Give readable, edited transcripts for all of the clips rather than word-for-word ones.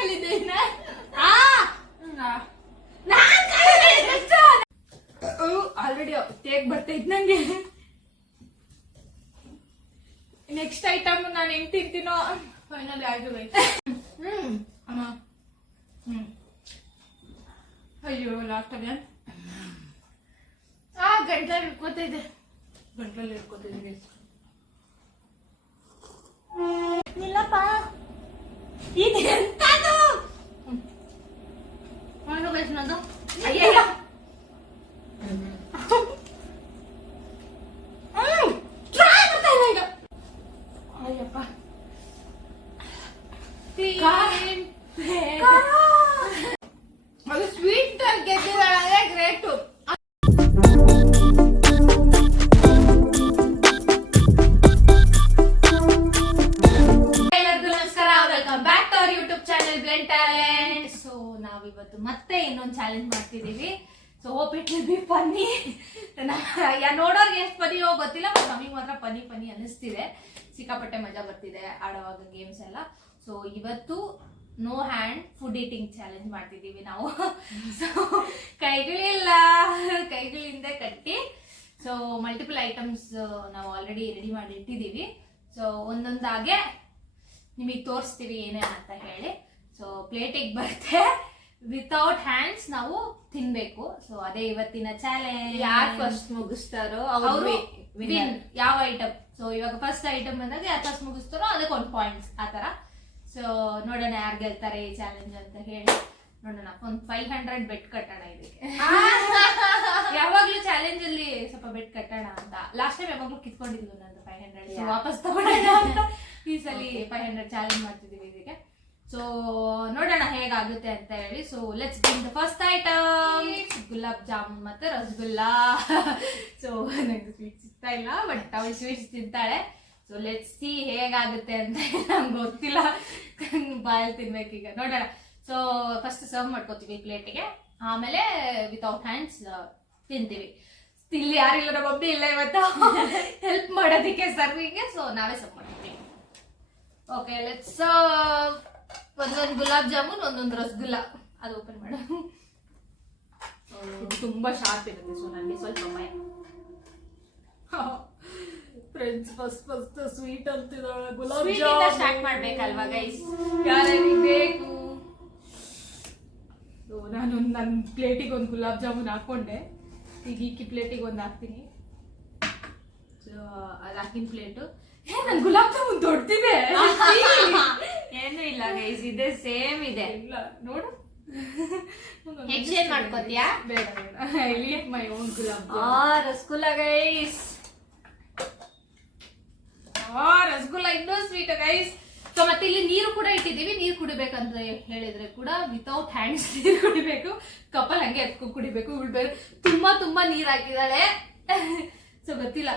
ಕಾಲಿದ್ದೇನೆ already Tegh ಬರ್ತಾ ಇದ್ ನಂಗೆ. ನೆಕ್ಸ್ಟ್ ಐಟಮ್ ನಾನು ಹೆಂಗ್ ತಿಂತೀನೋ ಫೈನಲಿ ಆಗಿದೆ. ಅಯ್ಯೋ ಲಾಸ್ಟ್ ಟೈಮ್ ಗಂಟ್ಲಲ್ಲಿ ಇಟ್ಕೋತಿದ್ದೆ ಇಲ್ಲಪ್ಪ ಇದು ಎಂತದು ನಂದು ಅಯ್ಯಯ್ಯ ಅಯ್ಯಪ್ಪ ಅದು ಸ್ವೀಟ್ ಗೆದ್ದಿದ್ದಾಳೆ ಗ್ರೇಟು. ನಾವಿವತ್ತು ಮತ್ತೆ ಇನ್ನೊಂದು ಚಾಲೆಂಜ್ ಮಾಡ್ತಿದೀವಿ. So hope it will be funny. ನೋಡೋರ್ಗೆ ಎಷ್ಟು ಫನ್ನಿಯೋ ಗೊತ್ತಿಲ್ಲ, ಬಟ್ ನಮಗೆ ಮಾತ್ರ ಫನ್ನಿ ಅನ್ನಿಸ್ತಿದೆ. ಸಿಕ್ಕಾಪಟ್ಟೆ ಮಜಾ ಬರ್ತಿದೆ ಆಡುವಾಗ ಗೇಮ್ಸ್ ಎಲ್ಲ. ಸೊ ಇವತ್ತು no hand food eating challenge ಮಾಡ್ತಿದೀವಿ ನಾವು. ಸೊ ಕೈಗಳಿಂದ ಕಟ್ಟಿ. ಸೊ ಮಲ್ಟಿಪಲ್ ಐಟಮ್ಸ್ ನಾವು ಆಲ್ರೆಡಿ ರೆಡಿ ಮಾಡಿ ಇಟ್ಟಿದೀವಿ. ಸೊ ಒಂದೊಂದಾಗೆ ನಿಮಗೆ ತೋರಿಸ್ತೀವಿ ಏನೇನು ಅಂತ ಹೇಳಿ. ಸೊ ಪ್ಲೇಟಿಗೆ ಬರುತ್ತೆ, ವಿತೌಟ್ ಹ್ಯಾಂಡ್ಸ್ ನಾವು ತಿನ್ಬೇಕು. ಸೊ ಅದೇ ಇವತ್ತಿನ ಚಾಲೆಂಜ್. ಯಾರು ಫಸ್ಟ್ ಮುಗಿಸ್ತಾರೋ ಅವರು ಯಾವ ಐಟಮ್. ಸೊ ಇವಾಗ ಫಸ್ಟ್ ಐಟಮ್ ಬಂದಾಗ ಯಾರು ಫಸ್ಟ್ ಮುಗಿಸ್ತಾರೋ ಅದಕ್ಕೆ ಒಂದು ಪಾಯಿಂಟ್ಸ್ ಆತರ. ಸೊ ನೋಡೋಣ ಯಾರು ಗೆಲ್ತಾರೆ ಈ ಚಾಲೆಂಜ್ ಅಂತ ಹೇಳಿ ನೋಡೋಣ. ಒಂದು 500 ಬೆಟ್ ಕಟ್ಟೋಣ ಇದಕ್ಕೆ. ಯಾವಾಗ್ಲೂ ಚಾಲೆಂಜ್ ಅಲ್ಲಿ ಸ್ವಲ್ಪ ಬೆಟ್ ಕಟ್ಟೋಣ ಅಂತ. ಲಾಸ್ಟ್ ಟೈಮ್ ಯಾವಾಗ್ಲೂ ಕಿತ್ಕೊಂಡಿದ್ವಿ ನಂದು 500 ವಾಪಸ್ ತಗೊಳ್ಳೋಣ ಅಂತ. ಈ ಸಲ 500 ಚಾಲೆಂಜ್ ಮಾಡ್ತಿದೀವಿ ಇದಕ್ಕೆ. ಸೊ ನೋಡೋಣ ಹೇಗಾಗುತ್ತೆ ಅಂತ ಹೇಳಿ. So let's begin the first item, gulab jamun ಮತ್ತೆ ರಸಗುಲ್ಲಾ. ಸೊ ನಂಗೆ ಸ್ವೀಟ್ ಸಿಗ್ತಾ ಇಲ್ಲ, ಬಟ್ ಅವಳು ಸ್ವೀಟ್ಸ್ ತಿಂತಾಳೆ. ಸೊ ಲೆಟ್ಸ್ ಸಿ ಹೇಗಾಗುತ್ತೆ ಅಂತ ನಮ್ಗೆ ಗೊತ್ತಿಲ್ಲ. ಬಾಯಲ್ಲಿ ತಿನ್ಬೇಕೀಗ, ನೋಡೋಣ. ಸೊ ಫಸ್ಟ್ ಸರ್ವ್ ಮಾಡ್ಕೋತೀವಿ ಪ್ಲೇಟಿಗೆ, ಆಮೇಲೆ ವಿತೌಟ್ ಹ್ಯಾಂಡ್ಸ್ ತಿಂತೀವಿ. ಇಲ್ಲಿ ಯಾರಿಲ್ಲ, ನಮ್ಮ ಮಮ್ಮಿ ಇಲ್ಲ ಇವತ್ತು ಹೆಲ್ಪ್ ಮಾಡೋದಕ್ಕೆ ಸರ್ವಿಂಗ್ಗೆ. ಸೊ ನಾವೇ ಸರ್ವ್ ಮಾಡ್ತೀವಿ. Okay let's serve. ಒಂದೊಂದು ಗುಲಾಬ್ ಜಾಮೂನ್, ಒಂದೊಂದು ರಸಗುಲ್ಲ. ಅದು ಓಪನ್ ಮಾಡ. ತುಂಬಾ ಶಾರ್ಪ್ ಇರುತ್ತೆ, ಸೊ ನನಗೆ ಸ್ವಲ್ಪ ಭಯ. ಫ್ರೆಂಡ್ಸ್ ಫಸ್ಟ್ ಸ್ವೀಟ್ ಅಂತಿದ್ದಾಳೆ. ಗುಲಾಬ್ ಜಾಮೂನ್ ಸ್ಟಾರ್ಟ್ ಮಾಡ್ಬೇಕಲ್ವಾ ಗೈಸ್? ಯಾರಿಗೆ ಬೇಕು. ಸೊ ನಾನು ನನ್ನ ಪ್ಲೇಟಿಗೆ ಒಂದು ಗುಲಾಬ್ ಜಾಮೂನ್ ಹಾಕೊಂಡೆ. ಈಗ ಈಕಿ ಪ್ಲೇಟಿಗೆ ಒಂದು ಹಾಕ್ತೀನಿ. ಸೊ ಅದು ಹಾಕಿನ ಪ್ಲೇಟು. ನನ್ ಗುಲಾಬ್ ಜಾಮೂನ್ ದೊಡ್ಡದಿದೆ. ಏನು ಇಲ್ಲ ಗೈಸ್, ಇದೆ ಸೇಮ್ ಇದೆ. ಇಲ್ಲ ನೋಡು, ಎಕ್ಸ್ಚೇಂಜ್ ಮಾಡ್ಕೋತೀಯಾ? ಬೇಡ ಇಲ್ಲಿ my own gulab rasgulla guys. Rasgulla ಇನ್ನೂ ಸ್ವೀಟ್ ಗೈಸ್. ಸೊ ಮತ್ತೆ ಇಲ್ಲಿ ನೀರು ಕೂಡ ಇಟ್ಟಿದ್ದೀವಿ. ನೀರು ಕುಡಿಬೇಕಂತ ಹೇಳಿದ್ರೆ ಕೂಡ ವಿತೌಟ್ ಹ್ಯಾಂಡ್ಸ್ ನೀರು ಕುಡಿಬೇಕು. ಕಪಲ್ ಹಂಗೆ ಎತ್ಕೊಂಡು ಕುಡಿಬೇಕು. ಬೇರೆ ತುಂಬಾ ನೀರ್ ಹಾಕಿದಾಳೆ. ಸೊ ಗೊತ್ತಿಲ್ಲ,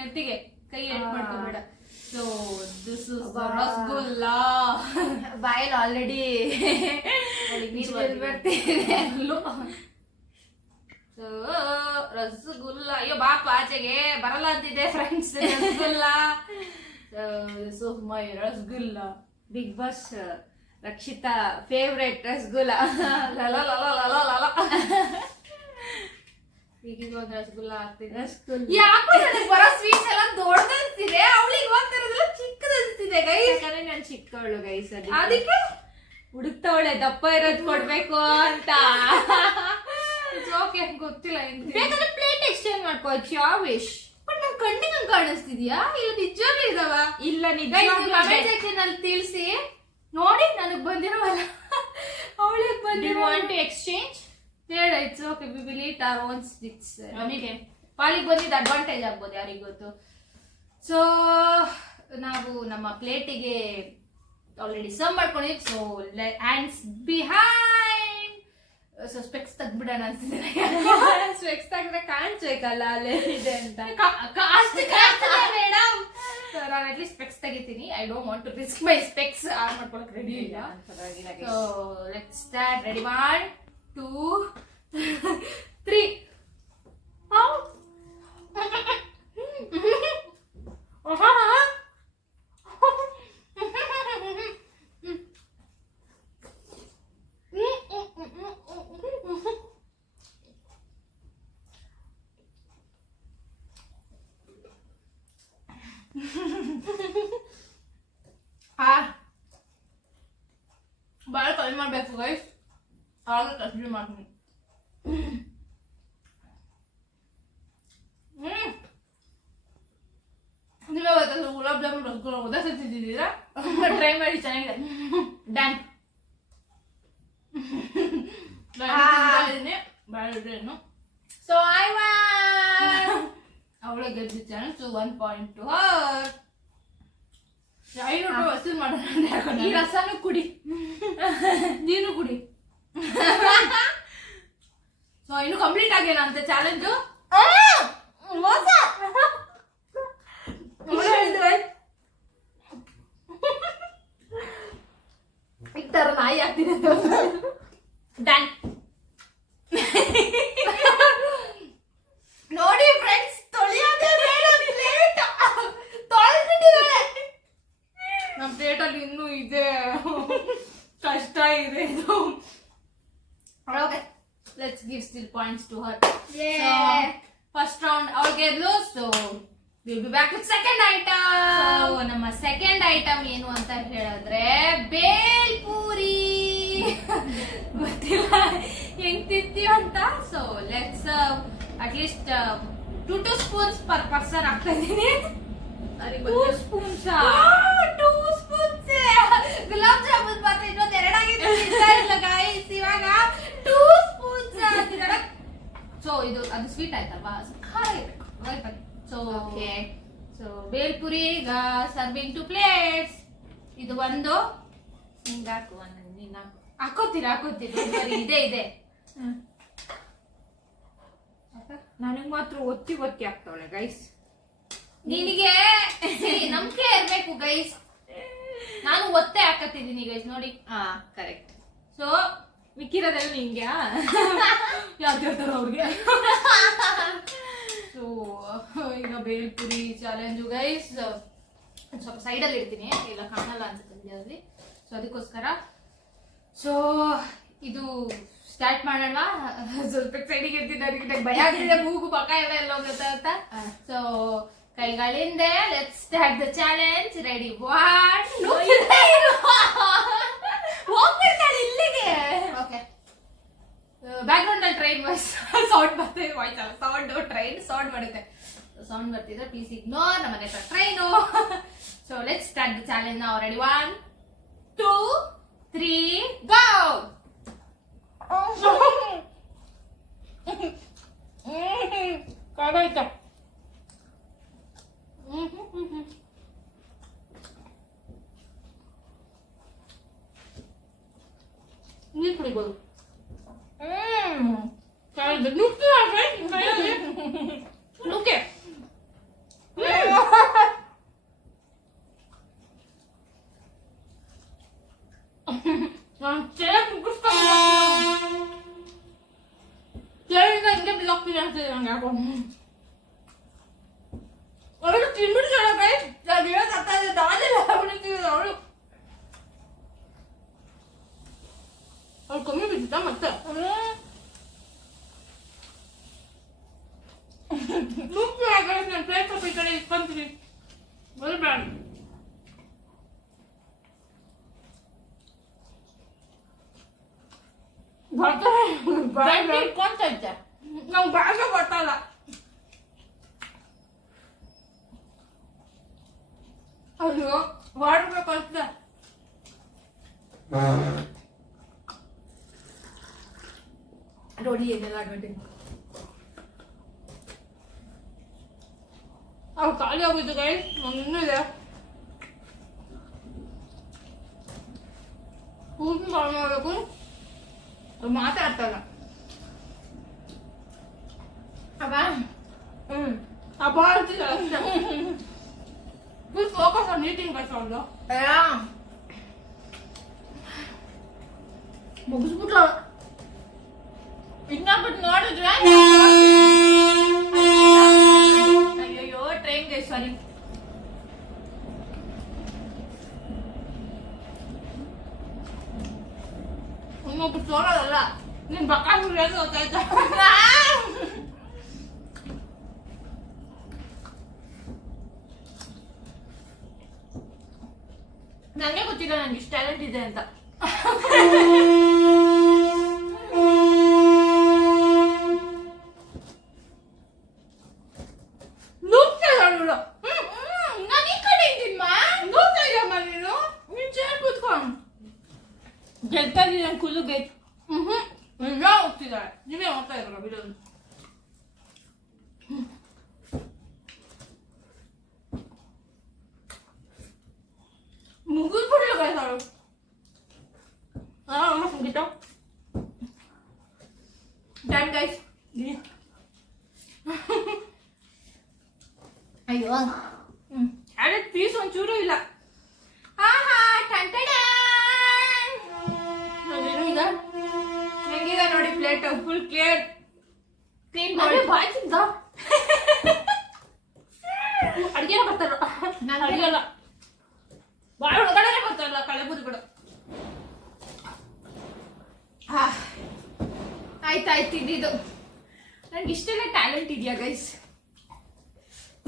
ಮೆತ್ತಿಗೆ ಕೈ ಎಟ್ ಮಾಡ್ಕೋಬೇಡ. So this is rasgulla. ಬಾಯಲ್ಲಿ ಆಲ್ರೆಡಿ ಬರ್ತಿದೆ. ಸೊ ರಸಗುಲ್ಲ. ಅಯ್ಯೋ ಬಾಪ ಆಚೆಗೆ ಬರಲ್ಲ ಅಂತಿದೆ friends. Rasgulla. So my rasgulla. Big boss Rakshita favourite rasgulla. ಈಗ ಒಂದು ರಸಗುಲ್ಲ ಆಗ್ತಿದೆ. ರಸಗುಲ್ಲ ಯಾಕೋ ನನಗೆ ಬರೋ ಸ್ವೀಟ್ಸ್ ಎಲ್ಲ ದೊಡ್ಡದಿದೆ, ಅವಳಿಗೆ ಹೋಗ್ತಿರೋದೆಲ್ಲ ಚಿಕ್ಕದಿರ್ತಿದೆ ಗೈಸ್. ಯಾಕಂದ್ರೆ ನಾನು ಚಿಕ್ಕವಳು ಗೈಸ್, ಅದಕ್ಕೆ ಹುಡುಕ್ತವಳೆ ದಪ್ಪ ಇರೋದು ಕೊಡ್ಬೇಕು ಅಂತ. ಓಕೆ ಗೊತ್ತಿಲ್ಲ. ಬೇಕಾದ್ರೆ ಪ್ಲೇಟ್ ಎಕ್ಸ್ಚೇಂಜ್ ಮಾಡ್ಕೋవచ్చు, ಯಾವ ವಿಶ್. ಬಟ್ ನನ್ ಕಣ್ಣಿಗೆ ಹಂಗ ಕಾಣಿಸ್ತಿದ್ಯಾ? ಇಲ್ಲ ನಿಜವಾಗ್ಲೂ ಇದಾವ? ಇಲ್ಲ ಕಮೆಂಟ್ ಸೆಕ್ಷನ್ ಅಲ್ಲಿ ತಿಳಿಸಿ ನೋಡಿ. ನನಗ್ ಬಂದಿರೋವಲ್ಲ, ಅವಳಿಗೆ ಬಂದಿರೋ. Want to exchange? ಹೇಳ. It's okay, we will eat our own sweets. ನಮಗೆ ಪಾಲಿಗೆ ಬಂದಿದ್ದು ಅಡ್ವಾಂಟೇಜ್ ಆಗ್ಬೋದು, ಯಾರಿಗ್ ಗೊತ್ತು. ಸೊ ನಾವು ನಮ್ಮ ಪ್ಲೇಟಿಗೆ ಆಲ್ರೆಡಿ ಸರ್ವ್ ಮಾಡ್ಕೊಂಡಿದ್ವಿ. So hands behind. So specs ತೆಗ್ದ್ಬಿಡೋಣ ಅನ್ಸಿದ್ರೆ. ಸ್ಪೆಕ್ಸ್ ತೆಗ್ದ್ರೆ ಕಾಣಿಸ್ಬೇಕಲ್ಲ ಅಲ್ಲೇ ಇದೆ ಅಂತ. ಮೇಡಮ್ ನಾನು ಅಟ್ಲೀಸ್ಟ್ ಸ್ಪೆಕ್ಸ್ ತೆಗಿತೀನಿ. I don't want to risk my specs. On ಮಾಡ್ಕೊಳಕ್ ರೆಡಿ ಇಲ್ಲ. So let's start. ರೆಡಿ 1 2 3. ಭಾಳ ಕಮ್ಮಿ ಮಾಡಬೇಕು ಗೈಸ್, ಆಗ ಕಂಟಿನ್ಯೂ ಮಾಡ್ತೀನಿ. ನೀವೇ ಗೊತ್ತಲ್ಲ ಗುಲಾಬ್ ಜಾಮೂನ್ ರಸಗುಲ್ಲ ಉದಾಸ ತಿಂದಿದ್ದೀರಾ? ಟ್ರೈ ಮಾಡಿ, ಚೆನ್ನಾಗಿದೆ. ಡನ್. ಭಾಳ ಇನ್ನು ಸೊ ಅವಳೆ ಗೆದ್ದಿದ್ದಾನೆ. So 1 point to her. 500 ರೂಪಾಯಿ ವಸೂಲ್ ಮಾಡೋಣ. ಈ ರಸನೂ ಕುಡಿ, ನೀನು ಕುಡಿ. ಸೊ ಇನ್ನು ಕಂಪ್ಲೀಟ್ ಆಗಿಲ್ಲ ಅಂತ ಚಾಲೆಂಜು. ಈ ತರ ನಾಯಿ ಆಗ್ತೀನಿ. ಡನ್. ನೋಡಿ ಫ್ರೆಂಡ್ಸ್, ತೊಳೆಯೋದೇ ಬೇಡ, ಪ್ಲೇಟ್ ತೊಳೆದ್ಬಿಟ್ಟಿದ್ದಾಳೆ. ನಮ್ಮ ಪ್ಲೇಟಲ್ಲಿ ಇನ್ನೂ ಇದೆ, ಕಷ್ಟ ಇದೆ ಇದು. Okay, let's give still points to her. First round ಅವ್ಳು ಗೆದ್ಲು. So will be back with second item. ನಮ್ಮ ಸೆಕೆಂಡ್ ಐಟಮ್ ಏನು ಅಂತ ಹೇಳಿದ್ರೆ ಬೇಲ್ಪೂರಿ. ಗೊತ್ತಿಲ್ಲ ಹೆಂಗ್ ತಿಂತೀವಿ ಅಂತ. So let's at least 2 spoons per person ಹಾಕ್ತಾ ಇದೀನಿ. 2 ಸ್ಪೂನ್ಸ್ ಗುಲಾಬ್ ಜಾಮೂನ್ ಮಾತ್ರ ಇನ್ನೊಂದು 2 ಆಗಿದೆ ಇಲ್ಲ ಗೈಸ್. ಇವಾಗ 2 ಸ್ಪೂನ್ಸ್ ಹಾಕಿದಾರೆ. ಸೊ ಇದು ಅದು ಸ್ವೀಟ್ ಆಯ್ತಲ್ವಾ, ಖಾರ ಇರಬೇಕು. ಸೊ ಓಕೆ, ಸೊ ಬೇಲ್ಪುರಿ ಈಗ ಸರ್ವಿಂಗ್ 2 ಪ್ಲೇಟ್ಸ್. ಇದು ಒಂದು ಹಿಂಗೆ ಹಾಕುವ, ನೀನು ಹಾಕೋತೀರಾ? ಇದೆ ಇದೆ. ನನಗ್ ಮಾತ್ರ ಒತ್ತಿ ಒತ್ತಿ ಆಗ್ತಾವಳೆ ಗೈಸ್. ನಿನಗೆ ನಂಬಿಕೆ ಇರ್ಬೇಕು ಗೈಸ್. ನಾನು ಒತ್ತೆ ಹಾಕತ್ತಿದ್ದೀನಿ ಗೈಸ್, ನೋಡಿ. ಕರೆಕ್ಟ್. ಸೊ ಮಿಕ್ಕಿರೋದೆಲ್ಲ ನಿಂಗೆ ಯಾವ್ದು ಹೇಳ್ತಾರ ಅವ್ರಿಗೆ. ಸೊ ಈಗ ಬೇಲ್ಪುರಿ ಚಾಲೆಂಜು ಗೈಸ್. ಸ್ವಲ್ಪ ಸೈಡಲ್ಲಿ ಇಡ್ತೀನಿ, ಇಲ್ಲ ಕಾಣಲ್ಲ ಅನ್ಸುತ್ತೆ. ಸೊ ಅದಕ್ಕೋಸ್ಕರ ಸೊ ಇದು ಸ್ಟಾರ್ಟ್ ಮಾಡೋಣ. ಸ್ವಲ್ಪ ಸೈಡಿಗೆ ಇರ್ತೀನಿ, ನನಗೆ ಭಯ ಆಗ್ತಿದೆ, ಮೂಗು ಪಕ್ಕ ಎಲ್ಲ ಹೋಗುತ್ತೆ ಅಂತ. ಸೊ ಕೈಗಳಿಂದ let's start the challenge. Ready? 1 ಹೋಗ್ಬಿಡ್ತಾಳೆ ಇಲ್ಲಿಗೆ. ಓಕೆ, ಬ್ಯಾಕ್ ಗ್ರೌಂಡ್ ಅಲ್ಲಿ ಟ್ರೈನ್ ವಾಯ್ಸ್ ಸೌಂಡ್ ಬರ್ತಿದೆ. ವಾಯ್ಸ್ ಅಲ್ಲ, ಸೌಂಡ್. ಟ್ರೈನ್ ಸೌಂಡ್ ಮಾಡುತ್ತೆ. ಸೌಂಡ್ ಬರ್ತಿದ್ರೆ ಪ್ಲೀಸ್ ಇಗ್ನೋರ್. ನಮ್ಮ ಮನೆ ಹತ್ರ train. So let's start the challenge ನಾವು. ರೆಡಿ? 1 2 3 ಗೋ. ಕಾಗಾಯ್ತಾ? ನೀರು ಕುಡಿಬೋದು. ನುಗ್ಗೆ ನಾನು ಚೆನ್ನಾಗಿ ಮುಗಿಸ್ಕೊಂಡು ಹಿಂಗೆ ಬಿಲಾಕ್ತೀನಿ ಆಗ್ತಿದೆ ನಂಗೆ. ಯಾಕೋ ಅವಳು ತಿನ್ಬಿಡ್ತಾಳೆ ಗೈಸ್. ನಾನು ಹೇಳೋದು ಅರ್ಥ ಇದೆ, ದಾದೆಲ್ಲ ಬಿಡ್ತೀವಿ. ಅವಳು ಕಮ್ಮಿ ಬಿದ್ದಿದ್ದ ಮತ್ತೆ ನಾನು ಪ್ಲೇಟ್ ಸ್ವಲ್ಪ ಈ ಕಡೆ ಇಟ್ಕೊಂತೀನಿ. ಬರಬೇಡ. ಇಟ್ಕೊಂತೈತೆ, ನಂಗೆ ಭಾಷೆ ಗೊತ್ತಲ್ಲ. ಅಯ್ಯೋ ಮಾಡ್ಬೇಕಂತ ನೋಡಿ ಏನೆಲ್ಲ ಅಡ್ವಾಂಟೇಜ್. ಅವ್ರು ಖಾಲಿ ಆಗೋಯ್ತು ಗೈಸ್, ಇನ್ನೂ ಇದೆ. ಕೂತು ಕಾಲ್ ಮಾಡಬೇಕು, ಅವ್ರು ಮಾತಾಡ್ತಲ್ಲ. ಅಬ್ಬಾ ಅಬ್ಬಾ ಅಂತಿಲ್ಲ ಅಷ್ಟೇ. Full focus on eating guys. ಅವ್ರು ಮುಗಿಸ್ಬಿಟ್ಲ. ಇನ್ನೊಬ್ಬಟ್ಟು ನೋಡಿದ್ರೆ ಅಯ್ಯೋ ಟ್ರೈನ್ ಗೈಸ್, ಸಾರಿ. ಇನ್ನೊಬ್ಬಟ್ಟು ನೋಡೋದಲ್ಲ, ನಿನ್ ಬಕ್ಕ ಮುರಿಯೋದು ಗೊತ್ತಾಯ್ತಾ? ನನಗೆ ಗೊತ್ತಿಲ್ಲ ನಂಗೆ ಇಷ್ಟು ಟ್ಯಾಲೆಂಟ್ ಇದೆ ಅಂತ. ಗೆಲ್ತಾ ಇದ್ದೀನಿ ಕುಲ್ಲು ಬೇಕು. ನಿಜ ಹೋಗ್ತಿದ್ದಾಳೆ, ನೀವೇ ಹೋಗ್ತಾ ಇರಲ್ಲ ವಿಡಿಯೋ. ಮುಗಿದ್ಬಿಡ್ಲು ಗೈಸ್ ಅವಳು. ಮುಗಿತು. Done guys. ಅಯ್ಯೋ ಅದೇ ಪೀಸ್ ಒಂಚೂರು ಇಲ್ಲ. ಆಹಾ ಟಂಟಡ ಈಗ ಹೆಂಗಿದೆ ನೋಡಿ ಪ್ಲೇಟ್ ಫುಲ್ ಕ್ಲಿಯರ್ ಕ್ಲೀನ್ ಅದೇ ಮಾಡಿ. ಬಾಯ್ತಿದ್ದ ಅಡ್ಗೆ ಬರ್ತಾರ ಅಡಿಗೆಲ್ಲ ಬಾಯಿ ಒಳಗಡೆ ಬರ್ತಾರಲ್ಲ ಕಳೆಬುರಿಗಳು. ಆಯ್ತಾಯ್ತು ಇದ್ದಿದ್ದು. ನನ್ಗೆ ಇಷ್ಟೆಲ್ಲ ಟ್ಯಾಲೆಂಟ್ ಇದೆಯಾ ಗೈಸ್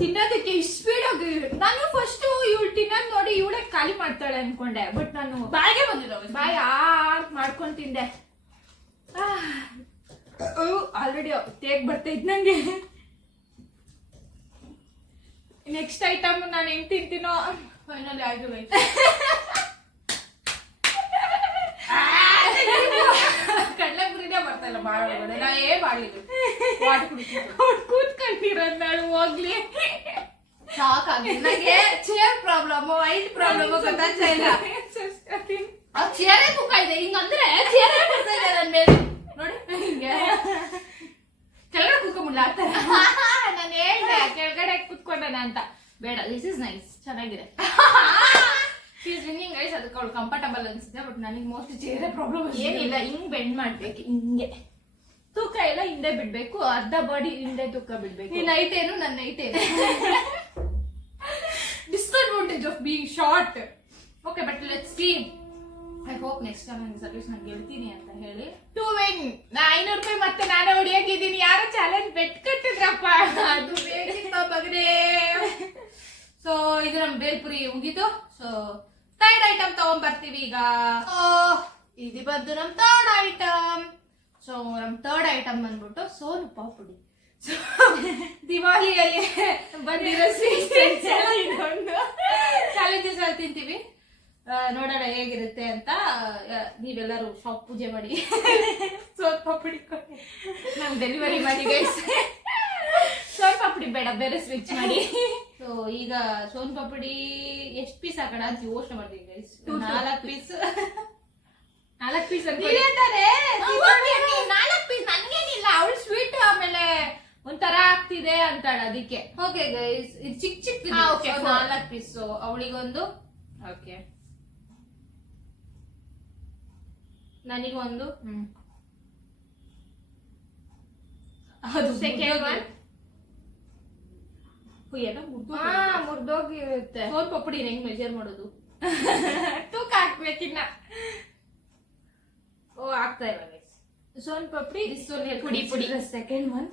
ತಿನ್ನೋದಕ್ಕೆ ಇಷ್ಟು ಸ್ಪೀಡ್ ಆಗಿ. ನಾನು ಫಸ್ಟ್ ಇವಳು ತಿನ್ನೋದು ನೋಡಿ ಇವಳೇ ಖಾಲಿ ಮಾಡ್ತಾಳೆ ಅನ್ಕೊಂಡೆ, ಬಟ್ ನಾನು ಬಾಯಿಗೆ ಬಂದಿಲ್ಲ, ಬಾಯಿ ಮಾಡ್ಕೊಂಡು ತಿಂದೆ. ಆಲ್ರೆಡಿ ತೇಗ್ ಬರ್ತೈತ್ ನಂಗೆ. ನೆಕ್ಸ್ಟ್ ಐಟಮ್ ನಾನು ಹೆಂಗ್ ತಿಂತೀನೋ ಫೈನಲಿ ಆಯ್ತು ಗೈಸ್. ಕಡ್ಲೆಪುರಿನೇ ಬರ್ತಾ ಇಲ್ಲ ಬಾಳ ಒಳಗಡೆ. ನಾ ಏನ್ ಮಾಡ್ಲಿಲ್ಲ ಕೂತ್ಕೊಂಡಿರೋದ್ ನಾಳು ಹೋಗ್ಲಿ. ಶಾಕ್ ಆಗಿ ನನಗೆ ಚೇರ್ ಪ್ರಾಬ್ಲಮ್ ವೈಟ್ ಪ್ರಾಬ್ಲಮ್ ಗೊತ್ತಾಗ್ತಾ ಇಲ್ಲ. ಚೇರೇ ತೂಕ ಇದೆ ಹಿಂಗಂದ್ರೆ ಚೇರೇ ಬರ್ತಾ ಇದೆ ನನ್ ಮೇಲೆ ನೋಡಿ. ಹಿಂಗೆ ಕೆಳಗಡೆ ಕೂತ್ಕೊಂಡ್ಬಿಡ್ಲ ಆಗ್ತಾರೆ. ನಾನು ಹೇಳ್ದೆ ಕೆಳಗಡೆ ಕೂತ್ಕೊಂಡನ ಅಂತ. ಬೇಡ, ದಿಸ್ ಇಸ್ ನೈಸ್, ಚೆನ್ನಾಗಿದೆ. She's winning guys. ಅದಕ್ಕೆ ಅವಳು ಕಂಫರ್ಟಬಲ್ ಅನ್ಸುತ್ತೆ, ಬಟ್ ನನಗೆ ಮೋಸ್ಟ್ ಚೇರೇ ಪ್ರಾಬ್ಲಮ್. ಏನಿಲ್ಲ, ಹಿಂಗ್ ಬೆಂಡ್ ಮಾಡ್ಬೇಕು, ಹಿಂಗೆ ತೂಕ ಎಲ್ಲ ಹಿಂದೆ ಬಿಡ್ಬೇಕು, ಅರ್ಧ ಬಾಡಿ ಹಿಂದೆ ತೂಕ ಬಿಡ್ಬೇಕು. ಈ ನೈಟ್ ಏನು ನನ್ನ ನೈಟ್ ಏನು disadvantage of being short. Okay but let's see. I hope next time ನನಗೆ ಸರ್ವಿಸ್ ನಾನು ಗೆಲ್ತೀನಿ ಅಂತ ಹೇಳಿ. ಟು ವಿನ್ 500 ರೂಪಾಯಿ ಮತ್ತೆ ನಾನೇ ಹೊಡಿಯಾಕಿದ್ದೀನಿ. ಯಾರೋ ಚಾಲೆಂಜ್ ಬೆಟ್ ಕಟ್ಟಿದ್ರಪ್ಪ, ಅದು ಬೇಕಿತ್ತ ಬಗ್ರೆ. ಸೊ ಇದು ನಮ್ ಬೇಲ್ಪುರಿ ಮುಗೀತು. ಸೊ ಥರ್ಡ್ ಐಟಮ್ ತಗೊಂಡ್ ಬರ್ತೀವಿ ಈಗ. ಇದು ಬಂದು ನಮ್ ಥರ್ಡ್ ಐಟಮ್. ಸೊ ನಮ್ ಥರ್ಡ್ ಐಟಮ್ ಬಂದ್ಬಿಟ್ಟು ಸೋನು ಪಾಪುಡಿ. ಸೊ ದಿವಾಲಿಯಲ್ಲಿ ಬಂದಿರೋ ಸ್ವೀಟ್ಸ್ ಇದೊಂದು ಚಾಲೆಂಜಸ್ ಅಲ್ಲಿ ತಿಂತೀವಿ. ನೋಡೋಣ ಹೇಗಿರುತ್ತೆ ಅಂತ. ನೀವೆಲ್ಲರೂ ಶಾಪ್ ಪೂಜೆ ಮಾಡಿ ಸೋನ್ ಪಾಪುಡಿ ನಮ್ ಡೆಲಿವರಿ ಮಾಡಿ ಗೈಸ್. ಸೋನ್ ಪಾಪುಡಿ ಬೇಡ, ಬೇರೆ ಸ್ವಿಚ್ ಮಾಡಿ. ಸೊ ಈಗ ಸೋನ್ ಪಾಪುಡಿ ಎಷ್ಟು ಪೀಸ್ ಹಾಕೋಣ ಅಂತ ಯೋಚನೆ ಮಾಡ್ತೀವಿ ಗೈಸ್. 4 ಪೀಸ್ 4 ಪೀಸ್ ಅಂತ 4 ಪೀಸ್ ನನ್ಗೇನಿಲ್ಲ. ಅವಳು ಸ್ವೀಟ್ ಆಮೇಲೆ ಒಂಥರ ಆಗ್ತಿದೆ ಅಂತಾಳ, ಅದಕ್ಕೆ. ಓಕೆ ಗೈಸ್, ಇದು ಚಿಕ್ಕ ಚಿಕ್ಕ 4 ಪೀಸ್. ಅವಳಿಗೊಂದು, ಓಕೆ ನನಗೊಂದು. ಅದು ಸೆಕೆಂಡ್ ಒನ್ ಮುರ್ದೋಗಿರುತ್ತೆ. ಸೋನ್ ಪಪಡಿ ಹೆಂಗ್ ಮೆಜರ್ ಮಾಡೋದು? ತೂಕ ಹಾಕ್ಬೇಕಿನ್ನ. ಓ ಆಗ್ತಾ ಇಲ್ಲ ಗೈಸ್. ಸೋನ್ ಪಪಡಿ ಪುಡಿ ಪುಡಿ. Second one.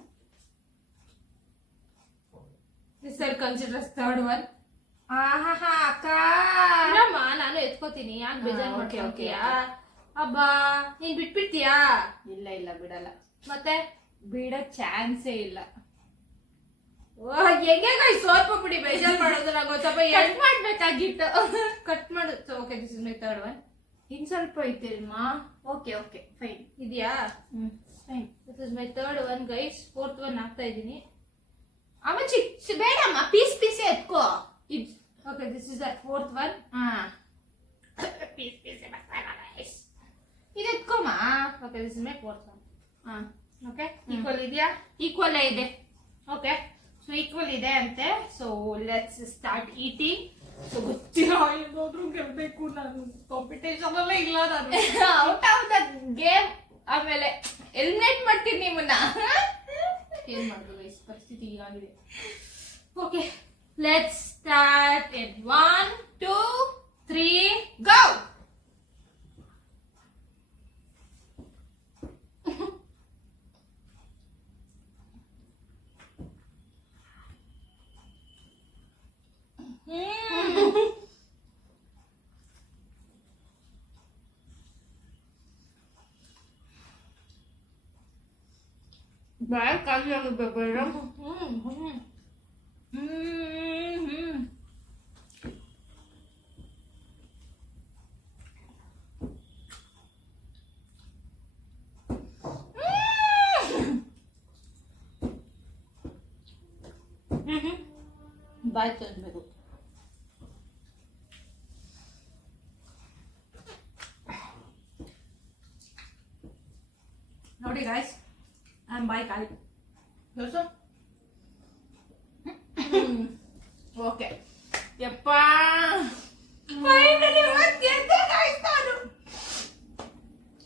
This are considers third one. ಆಹಾ ಅಕ್ಕ ನಾನು ಎತ್ಕೋತೀನಿ, ಯಾಕೆ ಬೇಜಾರ್ ಮಾಡ್ತೀಯಾ? ಅಬ್ಬಾ ನೀನ್ ಬಿಟ್ಬಿಡ್ತೀಯಾ? ಇಲ್ಲ ಇಲ್ಲ ಬಿಡಲ್ಲ. ಮತ್ತೆ ಬಿಡೋ ಚಾನ್ಸೇ ಇಲ್ಲ. ಹೆಂಗೆ ಸೋನ್ ಪಪಡಿ ಬೇಜಾರ್ ಮಾಡೋದು? ನಂಗೆ ಒಂದ್ ಸ್ವಲ್ಪ ಕಟ್ ಮಾಡ್ಬೇಕಾಗಿತ್ತು. ಕಟ್ ಮಾಡುತ್ತೆ. Okay this is my third one. ಇನ್ ಸ್ವಲ್ಪ ಐತೆ ಅಲ್ವಾ? Okay okay fine. ಇದೆಯಾ? Fine. This is my third one guys. Fourth one ಹಾಕ್ತಾ ಇದೀನಿ. ಆಮೇಲೆ ಚಿಕ್ಕ ಬೇಡಮ್ಮ, ಪೀಸ್ ಪೀಸೇ ಎತ್ಕೋ. Okay this is the fourth one. Piece ಪೀಸೇ ಗೈಸ್. ಇದು ಎತ್ಕೊಮ್ಮ. Okay this is my fourth one. Okay equal ಇದೆಯಾ? ಈಕ್ವಲ್ ಇದೆ. ಓಕೆ ಸೊ ಈಕ್ವಲ್ ಇದೆ ಅಂತೆ. So let's start eating. So ಗೊತ್ತಿಲ್ಲ, ಏನಾದ್ರೂ ಗೆಲ್ಬೇಕು ನಾನು. ಕಾಂಪಿಟೇಷನ್ ಅಲ್ಲ ಇಲ್ಲ, ನಾನು ಔಟ್ ಆಫ್ ದ ಗೇಮ್. ಆಮೇಲೆ ಎಲಿಮಿನೇಟ್ ಮಾಡ್ತೀನಿ ನಿಮ್ಮನ್ನ. ಏನ್ ಮಾಡುದು ಗೈಸ್, ಪರಿಸ್ಥಿತಿ ಹೀಗಾಗಿದೆ. ಓಕೆ ಲೆಟ್ಸ್ ಸ್ಟಾರ್ಟ್ ಇನ್ 1 2 3 ಗೋ. ಬಾಯ್ ಖಾಲಿ ಆಗಬೇಕು. ಬಾಯ್ ತಂದ್ಬೇಕು. ನೋಡಿ ಗಾಯ್ಸ್, ನಾನು ಬಾಯ್ ಖಾಲಿ. ಓಕೆ ಯಪ್ಪ,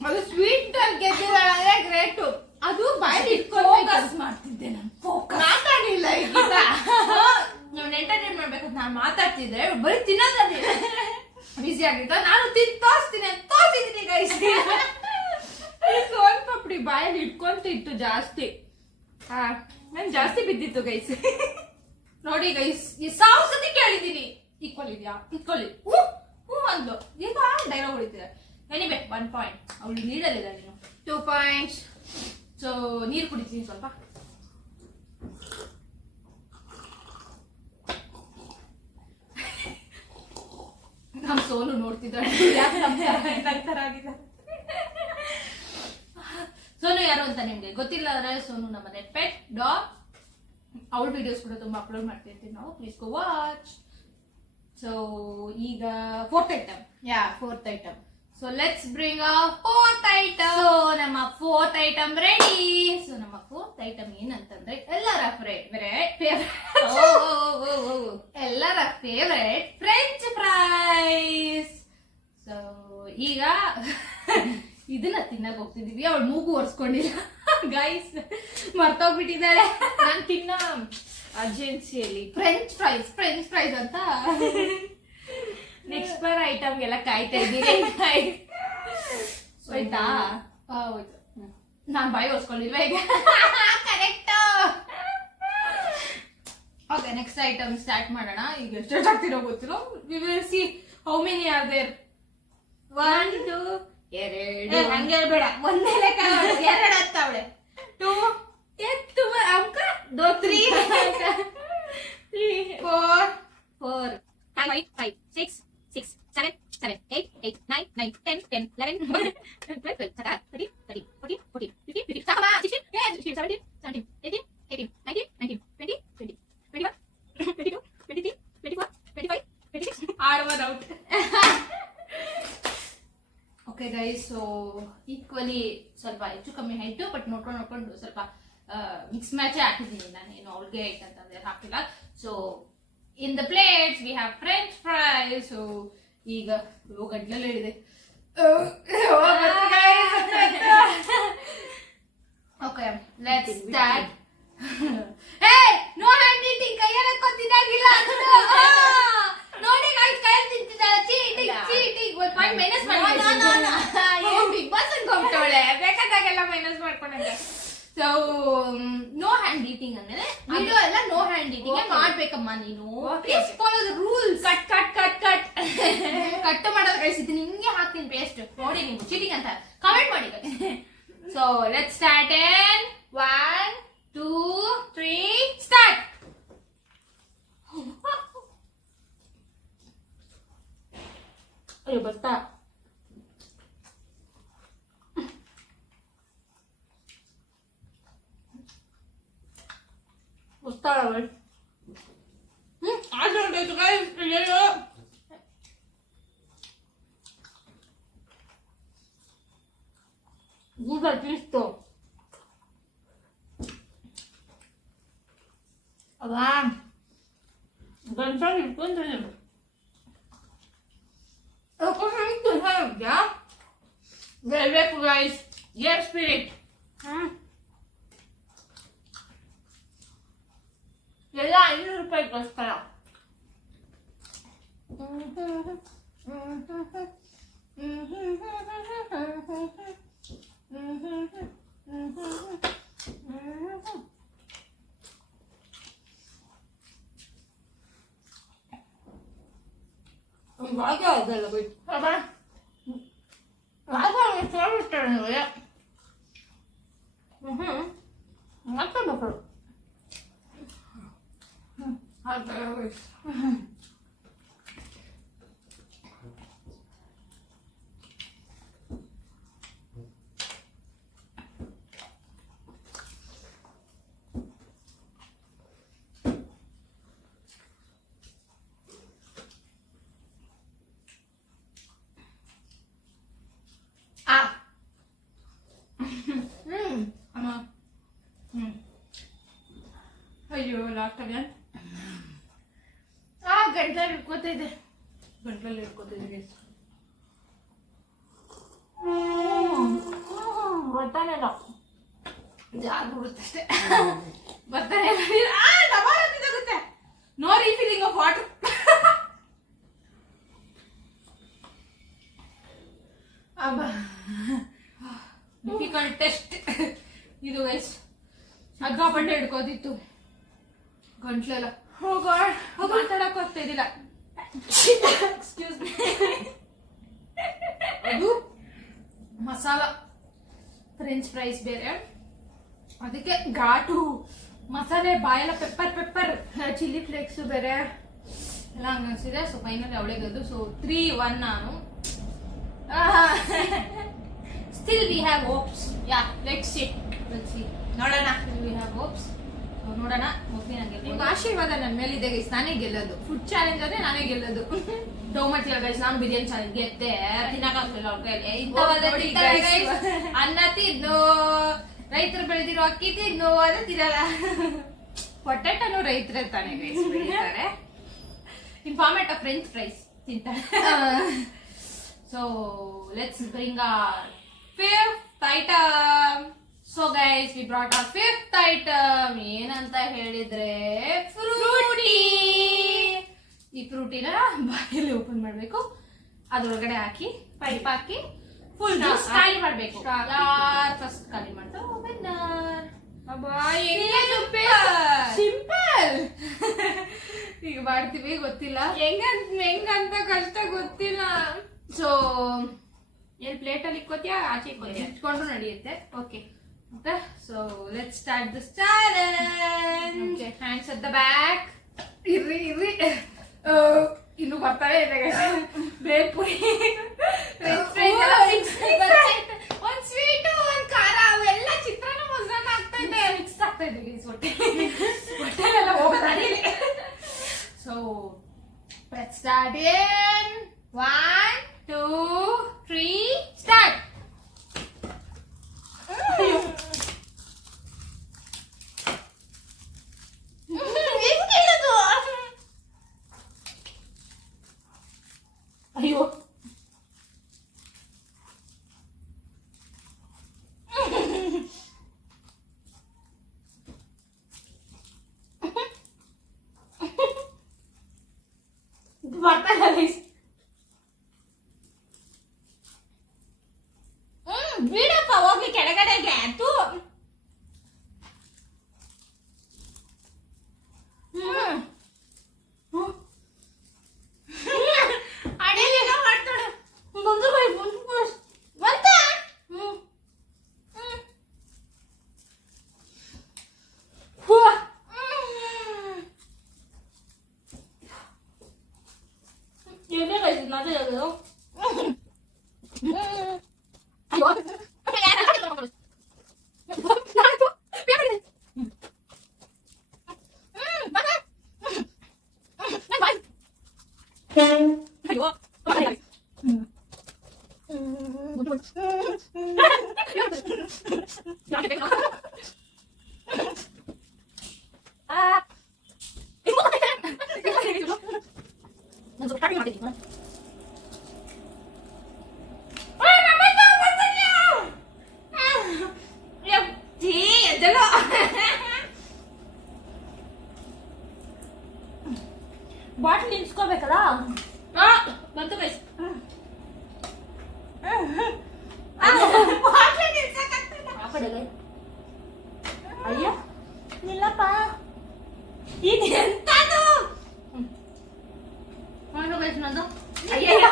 ಅದು ಸ್ವೀಟ್ ಅಲ್ಲಿ ಗೆದ್ದಿದ್ದಾಳೆ, ಗ್ರೇಟು. ಅದು ಬಾಯಲ್ಲಿ ಇಟ್ಕೊಂಡು ಮಾಡ್ತಿದ್ದೆ ನಾನು, ಮಾತಾಡಿಲ್ಲ. ಈಗ ನಾನು ಎಂಟರ್ಟೈನ್ ಮಾಡ್ಬೇಕಂತ ನಾನು ಮಾತಾಡ್ತಿದ್ದೆ, ಬರೀ ತಿನ್ನೋದಲ್ಲಿ ಬಿಸಿ ಆಗಿತ್ತ. ನಾನು ತೋರಿಸ್ತೀನಿ ಅಂತ ತೋರಿಸಿದ್ದೀನಿ ಗೈಸ್. ಸೋನ್ ಪಾಪಡಿ ಬಾಯಲ್ಲಿ ಇಟ್ಕೊಂತಿತ್ತು ಜಾಸ್ತಿ. ನನ್ ಜಾಸ್ತಿ ಬಿದ್ದಿತ್ತು ಗೈಸ್. ನೋಡಿ ಗೈಸ್, ಈ 1000 ಸತಿ ಕೇಳಿದೀನಿ ಈಕ್ವಲ್ ಇದೆಯಾ, ಇಟ್ಕೊಳ್ಳಿ, ಹೂ ಅಂದ್ಲು. ಈಗ ಡೈಲಾಗ್ ಹೊಡಿತಿದೆ. Anyway 1 point. ಅವಳು ನೀಡಲಿಲ್ಲ, ನೀನು 2 ಪಾಯಿಂಟ್ಸ್. ಸೊ ನೀರು ಕುಡಿತೀನಿ ಸ್ವಲ್ಪ. ನಮ್ ಸೋನು ನೋಡ್ತಿದ್ದಾಳೆ, ಸೋನು ಯಾರು ಅಂತ ನಿಮ್ಗೆ ಗೊತ್ತಿಲ್ಲ ಅಂದ್ರೆ, ಸೋನು ನಮ್ಮನೆ ಪೆಟ್ ಡಾಗ್. ಅವಳ ವಿಡಿಯೋಸ್ ಕೂಡ ತುಂಬಾ ಅಪ್ಲೋಡ್ ಮಾಡ್ತಿರ್ತೀವಿ ನಾವು, ಪ್ಲೀಸ್ ಗೋ ವಾಚ್. ಸೊ ಈಗ 4th item. Fourth item. So let's bring a 4th item. So ನಮ್ಮ 4th ಐಟಮ್ ರೆಡಿ. ಸೊ ನಮ್ಮ 4th ಐಟಮ್ ಏನಂತಂದ್ರೆ ಎಲ್ಲರ ಎಲ್ಲರ ಫೇವರೇಟ್ ಫ್ರೆಂಚ್ ಫ್ರೈಸ್. ಸೊ ಈಗ ಇದನ್ನ ತಿನ್ನಕ್ ಹೋಗ್ತಿದೀವಿ. ಅವಳು ಮೂಗು ಒರ್ಸ್ಕೊಂಡಿಲ್ಲ ಗೈಸ್, ಮರ್ತೋಗ್ಬಿಟ್ಟಿದ್ದಾಳೆ. ನಾನು ತಿನ್ನೋ ಅರ್ಜೆನ್ಸಿಯಲ್ಲಿ ಫ್ರೆಂಚ್ ಫ್ರೈಸ್ ಅಂತ ನೆಕ್ಸ್ಟ್ ಬರ್ ಐಟಮ್ ಎಲ್ಲ ಕಾಯ್ತಾ ಇದ್ದೀನಿ. ಹೋಯ್ತಾ? ಹೋಯ್ತು. ನಾನ್ ಬಾಯಿ ಒರ್ಸ್ಕೊಂಡಿಲ್ವ ಈಗ? Correct. Okay, next item start ಮಾಡೋಣ. ಈಗ ಎಷ್ಟು ಆಗ್ತಿರೋ ಗೊತ್ತಿರೋ. We will see how many are there. 1 2 2 ಹಂಗೆ ಬೇಡ, ಒಂದೇ ಲೆಕ್ಕ. 2 ಹತ್ತವಳೆ. 2 ಎತ್ತು ಅಂಕ 3 4 4 5 5 6 6 7 7 8 8 9 9 10 10 11 12 13 14 15 16 17 18 19 20 21 22 23 24 25 26 ಆಡ್ಬೋದು out. Okay guys, so equally ಸ್ವಲ್ಪ ಹೆಚ್ಚು ಕಮ್ಮಿ ಹೈಟು, ಬಟ್ ನೋಡ್ಕೊಂಡು ಸ್ವಲ್ಪ ಮಿಕ್ಸ್ ಮ್ಯಾಚ್ ಹಾಕಿದ್ದೀನಿ. ನಾನೇನು ಅವ್ಳಿಗೆ ಹೈಟ್ ಅಂತಂದ್ರೆ ಹಾಕಿಲ್ಲ. So in the plates we have French fries. So ಈಗ ಗಂಟ್ಲಲ್ಲಿ ಹೇಳಿದೆ. Okay, let's start. Hey, no hand eating. ಕೈಯಲ್ಲಿ ಕೊತ್ತಿನಾಗಿಲ್ಲ ನೋಡಿ ಗೈಸ್, ಕೈಯಲ್ಲಿ ತಿಂತಿದ್ದಾಳೆ. ಚೀಟಿಂಗ್ 1 ಪಾಯಿಂಟ್ ಮೈನಸ್ ಮಾಡಿ. ಬಿಗ್ ಬಾಸ್ ಅನ್ಕೊಂಬಿಟ್ಟವಳೆ, ಬೇಕಾದಾಗೆಲ್ಲ ಮೈನಸ್ ಮಾಡ್ಕೊಂಡೆ. ಸೊ ನೋ ಹ್ಯಾಂಡ್ ಈಟಿಂಗ್ ಅಂದ್ರೆ ವಿಡಿಯೋ ಎಲ್ಲ ನೋ ಹ್ಯಾಂಡ್ ಈಟಿಂಗ್ ಮಾಡ್ಬೇಕಮ್ಮ ನೀನು. Follow the rules. ಕಟ್ ಮಾಡೋದು ಕಳಿಸಿದ್ದೀನಿ, ಹಿಂಗೆ ಹಾಕ್ತೀನಿ ಪೇಸ್ಟ್. ನೋಡಿ ನೀವು ಚೀಟಿಂಗ್ ಅಂತ ಕಮೆಂಟ್ ಮಾಡಿ. So let's start in 1 2 3 start. ಅಯ್ಯೋ ಬರ್ತಾ ಉಸ್ತಾಳ. ಆಚೆ ಗೈಸ್, ಏನು ಗೂಗಲ್ ಟಿಸ್ಟು ಅದ ಗಂಟಲು ಇಟ್ಕೊಂಡ್ರೆ ಬೇಕು ಗೈಸ್. ಏರ್ ಸ್ಪಿರಿಟ್ ಎಲ್ಲ 500 ರೂಪಾಯಿಗೋಸ್ಕರ. ಭಾಗ್ಯ ಅದಲ್ಲ ಬಿಟ್ಟು ಮತ್ತೆ ಮಕ್ಕಳು ಅಯ್ಯೋ ಲಾಸ್ಟ್ ಅಗೇನ್ ಗಂಟಲಲ್ಲಿ ಇಟ್ಕೋತಿದ್ದೆ ಗೈಸ್. ಬರ್ತಾನೆ ಇಲ್ಲ, ಜಾರ್ ಬಿಡುತ್ತಷ್ಟೇ. ಬರ್ತಾನೆ ಇಲ್ಲ, ಗೊತ್ತೆ. No refilling of water. Difficult test ಇದು ಗೈಸ್. ಅಗ್ಗಾಪಂಡೆ ಹಿಡ್ಕೋತಿತ್ತು ಗಂಟ್ಲೆಲ್ಲ. ಮಾತಾಡಕ್ ಹೋಗ್ತಾ ಇದ್ದಿಲ್ಲ. Excuse me. ಅದು ಮಸಾಲ ಫ್ರೆಂಚ್ ಫ್ರೈಸ್ ಬೇರೆ, ಅದಕ್ಕೆ ಘಾಟು ಮಸಾಲೆ ಬಾಯೆಲ್ಲ ಪೆಪ್ಪರ್ ಚಿಲ್ಲಿ ಫ್ಲೇಕ್ಸ್ ಬೇರೆ ಎಲ್ಲ ಹಂಗ ಅನ್ಸಿದೆ. ಸೊ ಫೈನಲಿ ಅವಳಿಗದು. ಸೊ 3-1 ನಾನು. Still we have hopes. Yeah let's see ನೋಡೋಣ. We have hopes. ನೋಡೋಣ. ನಿಮ್ಮ ಆಶೀರ್ವಾದ ನನ್ನ ಮೇಲಿದೆ ಗೈಸ್. ನಾನೇ ಗೆಲ್ಲೋದು. ಫುಡ್ ಚಾಲೆಂಜ್ ಅಂದ್ರೆ ನಾನೇ ಗೆಲ್ಲೋದು. ಟೊಮೆಟೊ ಗೈಸ್, ನಾನು ಬಿರಿಯಾನಿ ಚಾಲೆಂಜ್ ಗೆದ್ದೆ. ತಿನ್ನಕ್ಕಾಗ್ತಿಲ್ಲ ಅವ್ರ ಕೈಲಿ. ಅನ್ನ ತಿನ್ನು, ರೈತರು ಬೆಳೆದಿರೋ ಅಕ್ಕಿ ತಿನ್ನು, ಅದು ತಿನ್ನಲ್ಲ. ಪೊಟೆಟೋನು ರೈತರೇ ತಾನೇ ಗೈಸ್ ಬೆಳೀತಾರೆ. ಇನ್ ಫಾರ್ಮೆಟ್ ಆಫ್ ಫ್ರೆಂಚ್ ಫ್ರೈಸ್ ತಿಂತಾರೆ. So let's bring our fifth item. So guys, we brought our fifth item. ಏನಂತ ಹೇಳಿದ್ರೆ ಫ್ರೂಟಿ. ಈ ಫ್ರೂಟಿನ ಬಾಯಲ್ಲಿ ಓಪನ್ ಮಾಡ್ಬೇಕು, ಅದ್ರೊಳಗಡೆ ಹಾಕಿ ಪೈಪ್ ಹಾಕಿ ಫುಲ್ ಜ್ಯೂಸ್ ಖಾಲಿ ಮಾಡ್ಬೇಕು. ಯಾರು ಫಸ್ಟ್ ಖಾಲಿ ಮಾಡ್ತಾರೋ ವಿನ್ನರ್. ಸಿಂಪಲ್. ಈಗ ಮಾಡ್ತೀವಿ, ಗೊತ್ತಿಲ್ಲ ಹೆಂಗಂತ ಕಷ್ಟ ಗೊತ್ತಿಲ್ಲ. ಸೊ ಏನ್ ಪ್ಲೇಟ್ ಅಲ್ಲಿ ಇಕ್ಕೋತಿಯಾ ಆಚೆ ಇಟ್ಕೊಂಡ್ರು ನಡೆಯುತ್ತೆ. Okay, so let's start this challenge. Hands at the back. ಇರ್ರಿ ಇನ್ನು ಬರ್ತಾವೆ ಇಲ್ಲ. ಬೇಲ್ಪುರಿ, ಒಂದ್ ಸ್ವೀಟ್, ಒಂದ್ ಖಾರ, ಅವೆಲ್ಲ ಚಿತ್ರಾನ್ನ ಮೊಸರನ್ನ ಆಗ್ತಾ ಇದೆ, ಮಿಕ್ಸ್ ಆಗ್ತಾ ಇದೆ ಹೊಟ್ಟೆಲೆಲ್ಲ ಹೋಗೋದಾಡಿ. So let's start in 1, 2, 3 start. ಅಯ್ಯೋ ಬರ್ತಾ ಇಲ್ಲ. ಬಿಡಪ್ಪ ಹೋಗ್ಲಿ ಕೆಳಗಡೆಗೆ. ಅದು ಅಡೆಲ್ಲ ಮಾಡ್ತಾಳೆ. ಬಂದು ಬಂತ ಏನೇ ಕಳಿಸಿ ಮಾತಾಡೋದು. ಬಾಟ್ಲಿ ನಿಲ್ಸ್ಕೋಬೇಕಲ್ಲ. ಬಂತು ಗೈಸ್. ಅಯ್ಯ ನಿಲ್ಲಪ್ಪ, ಇದು ಎಂತದು? ಒಂದು ಗೈಸ್ ನಂದು. ಅಯ್ಯ